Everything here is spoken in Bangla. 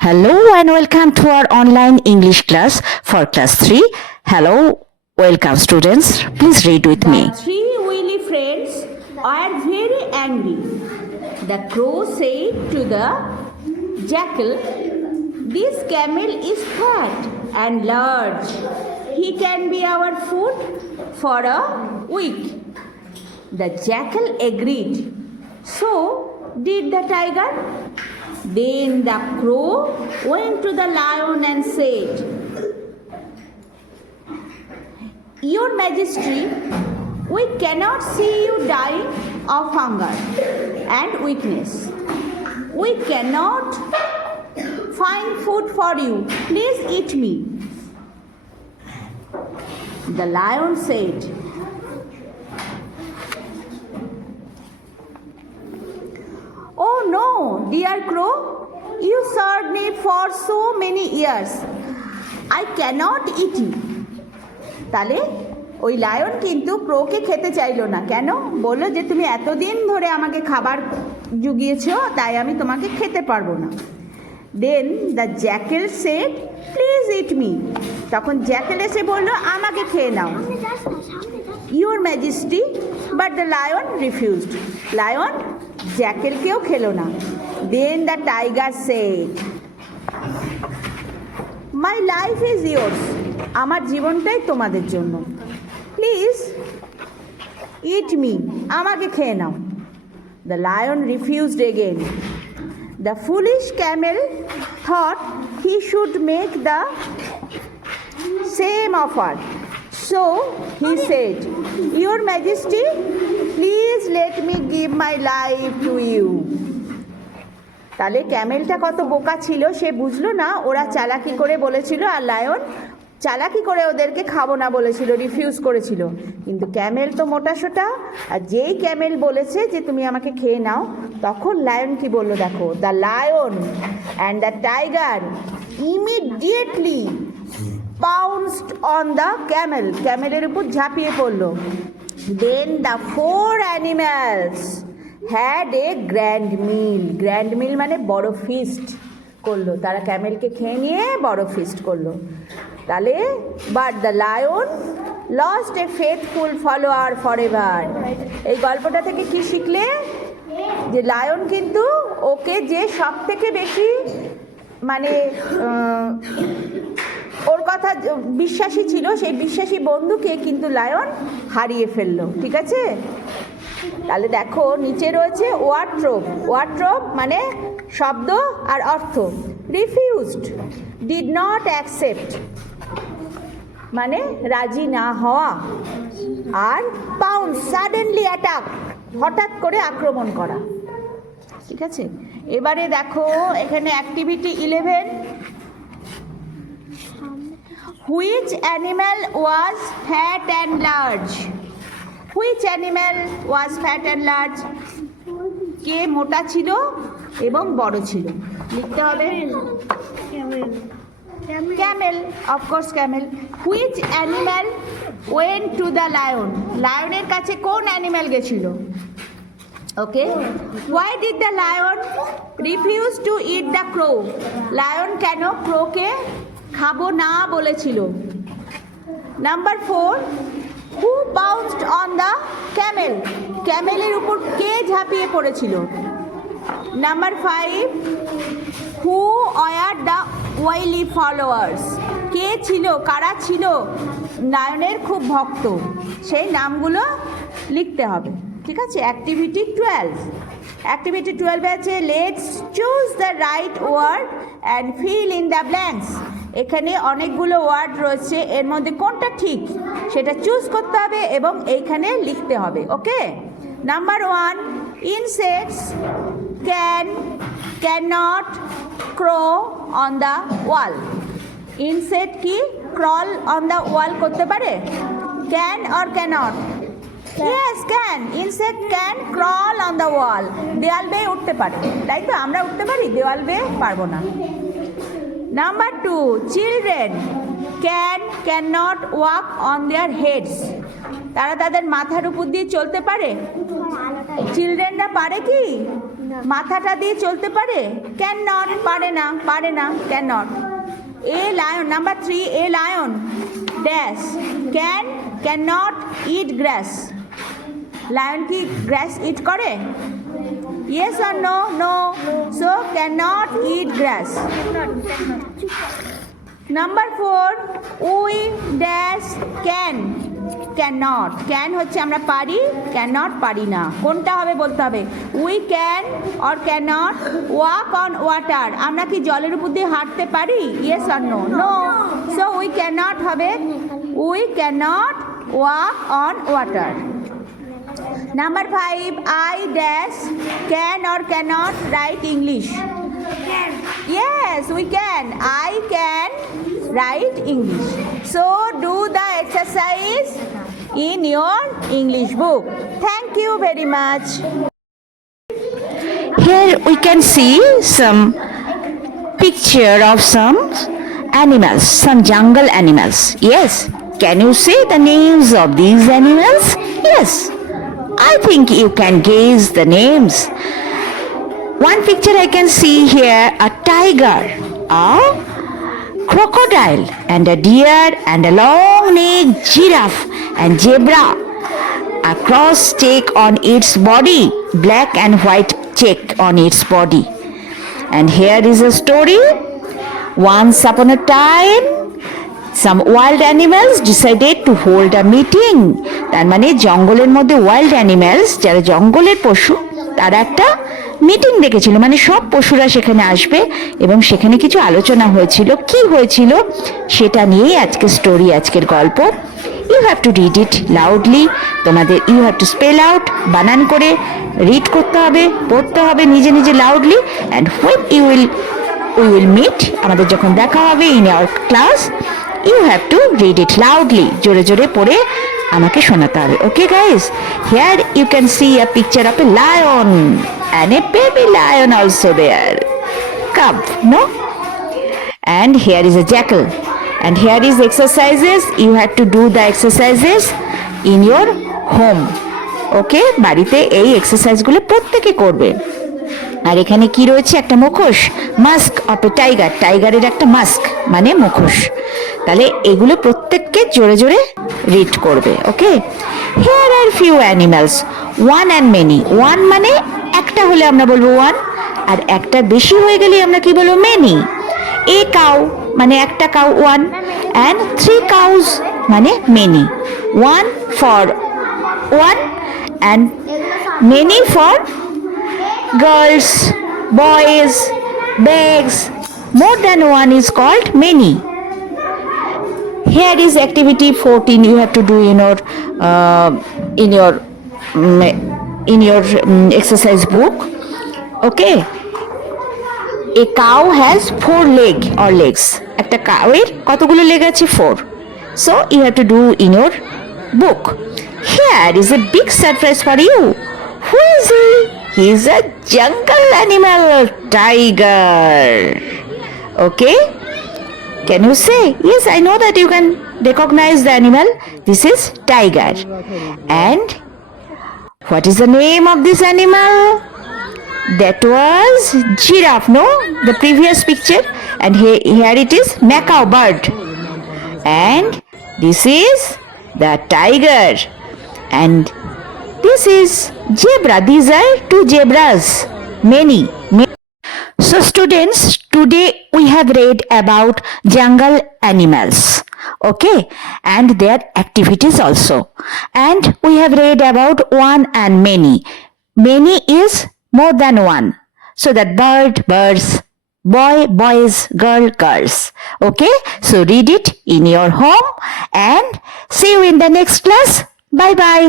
Hello and welcome to our online English class for class 3. Hello, welcome students. Please read with me. The three wily friends are very angry. The crow said to the jackal, "This camel is fat and large. He can be our food for a week." The jackal agreed. So did the tiger. Then the crow went to the lion and said, "Your Majesty, we cannot see you dying of hunger and weakness. We cannot find food for you. Please eat me." The lion said, "Oh no, dear crow, you served me for so many years. I cannot eat you." তাহলে ওই লায়ন কিন্তু ক্রোকে খেতে চাইলো না। কেন? বললো যে তুমি এতদিন ধরে আমাকে খাবার জুগিয়েছো, তাই আমি তোমাকে খেতে পারবো না। Then the jackal said, "please eat me." তখন জ্যাকেল এসে বললো, আমাকে খেয়ে নাও। Your majesty, but the lion refused. Lion জ্যাকেলকেও খেলো না। Then the tiger said, my life is yours. আমার জীবনটাই তোমাদের জন্য। প্লিজ ইট মি, আমাকে খেয়ে নাও। The lion refused again. The foolish camel thought he should make the same offer. So he said, "Your Majesty, please let me give my life to you." তাহলে ক্যামেলটা কত বোকা ছিল, সে বুঝলো না ওরা চালাকি করে বলেছিল, আর লায়ন চালাকি করে ওদেরকে খাবো না বলেছিল, রিফিউজ করেছিল। কিন্তু ক্যামেল তো মোটাসোটা, আর যেই ক্যামেল বলেছে যে তুমি আমাকে খেয়ে নাও, তখন লায়ন কি বললো দেখো, the lion and the tiger immediately pounced on the camel. ক্যামেলের উপর ঝাঁপিয়ে পড়লো। Then the four animals had a grand meal. Grand meal মানে বড় ফিস্ট করলো, তারা ক্যামেলকে খেয়ে নিয়ে বড় ফিস্ট করলো। তাহলে but the lion lost A faithful follower forever. এই গল্পটা থেকে কি শিখলে? যে লায়ন কিন্তু ওকে যে সব থেকে বেশি মানে ওর কথা বিশ্বাসী ছিল, সেই বিশ্বাসী বন্ধুকে কিন্তু লায়ন হারিয়ে ফেললো। ঠিক আছে? তাহলে দেখো নিচে রয়েছে ওয়ার্ড্রোব। ওয়ার্ড্রোব মানে শব্দ আর অর্থ। রিফিউজড, ডিড নট অ্যাকসেপ্ট মানে রাজি না হওয়া, আর পাউন্ড সাডেনলি অ্যাটাক হঠাৎ করে আক্রমণ করা। ঠিক আছে? এবারে দেখো এখানে activity 11, Which animal was fat and large? Which animal was fat and large? কে মোটা ছিল এবং বড় ছিল? লিখতে হবে camel, of course camel. Which animal went to the lion? লায়নের কাছে কোন অ্যানিম্যাল গেছিল? Okay. Why did the lion refuse to eat the crow? Lion কেন ক্রোকে খাবো না বলেছিল? Number 4, who bounced on the camel? ক্যামেলের উপর কে ঝাঁপিয়ে পড়েছিল? Number 5, who were the wily followers? কে ছিল, কারা ছিল লায়নের খুব ভক্ত? সেই নামগুলো লিখতে হবে। ঠিক আছে? অ্যাক্টিভিটি 12। অ্যাক্টিভিটি 12 আছে let's choose the right word and fill in the blanks. এখানে অনেকগুলো ওয়ার্ড রয়েছে, এর মধ্যে কোনটা ঠিক সেটা চুজ করতে হবে এবং এইখানে লিখতে হবে। Okay? Number 1, insects can cannot crow on the wall. Insect কি ক্রল অন দ্য ওয়াল করতে পারে? Can or cannot? Yes can. Insect can crawl on the wall. দেওয়াল বেয়ে উঠতে পারে, তাই তো? আমরা উঠতে পারি, দেওয়াল বেয়ে পারবো না। Number 2, children can not walk on their heads. তারা তাদের মাথার উপর দিয়ে চলতে পারে? চিলড্রেনরা পারে কি? মাথাটা দিয়ে চলতে পারে? ক্যান নট, পারে না can not. A lion, number 3, a lion dash can not eat grass. Lion কি গ্রাস ইট করে? Yes or no? No, so can not eat grass. Number 4, we dash can not. Can হচ্ছে আমরা পারি, ক্যান নট পারি না। কোনটা হবে বলতে হবে। We can or can not walk on water. আমরা কি জলের উপর দিয়ে হাঁটতে পারি? Yes or no? No, so we can not হবে we can not walk on water. Number 5, I dash can or cannot write English. Yes, we can. I can write English. So do the exercise in your English book. Thank you very much. Here we can see some picture of some animals, some jungle animals. Yes, can you say the names of these animals? Yes, I think you can guess the names. One picture I can see here, a tiger, a crocodile, and a deer, and a long-necked giraffe and zebra. A cross check on its body, black and white check on its body. And here is a story. Once upon a time, some wild animals decided to hold a meeting. তার মানে জঙ্গলের মধ্যে ওয়াইল্ড অ্যানিমেলস, যারা জঙ্গলের পশু, তারা একটা মিটিং ডেকেছিল, মানে সব পশুরা সেখানে আসবে এবং সেখানে কিছু আলোচনা হয়েছিল। কি হয়েছিল সেটা নিয়েই আজকের স্টোরি, আজকের গল্প। You have to read it loudly. তোমাদের you have to spell out, বানান করে রিড করতে হবে, পড়তে হবে নিজে নিজে loudly. And when we will meet, আমাদের যখন দেখা হবে in our class, you have to read it loudly. জোরে জোরে পড়ে আমাকে শোনাতে হবে। Okay guys, here you can see a picture of a lion and a baby lion also there, cub, no? And here is a jackal, and here is exercises. You have to do the exercises in your home. Okay, বাড়িতে এই এক্সারসাইজ গুলো প্রত্যেকে করবে। আর এখানে কি রয়েছে? একটা মুখোশ, মাস্ক অফ এ টাইগার। টাইগারের একটা মাস্ক মানে মুখোশ। তাহলে এগুলো প্রত্যেককে জোরে জোরে রিড করবে। Okay, here are few animals, one and many. One মানে একটা হলে আমরা বলবো ওয়ান, আর একটা বেশি হয়ে গেলে আমরা কি বলবো? মেনি। এ কাউ মানে একটা কাউ, ওয়ান। অ্যান্ড 3 কাউজ মানে many. One for one and many for girls, boys, bags. More than one is called many. Here is activity 14. You have to do in your exercise book. Okay. A cow has 4 legs. একটা কাউয়ের কতগুলো লেগ আছে? 4. So you have to do in your book. Here is a big surprise for you. Who is he? He is a jungle animal, tiger. Okay? Can you say? Yes, I know that you can recognize the animal. This is tiger. And what is the name of this animal? That was giraffe, no? The previous picture. And here it is macaw bird. And this is the tiger. And this is zebra. These are 2 zebras. Many. So students, today we have read about jungle animals. Okay, and their activities also. And we have read about one and many. Many is more than one. So that bird, birds, boy, boys, girl, girls. Okay, so read it in your home and see you in the next class. Bye bye.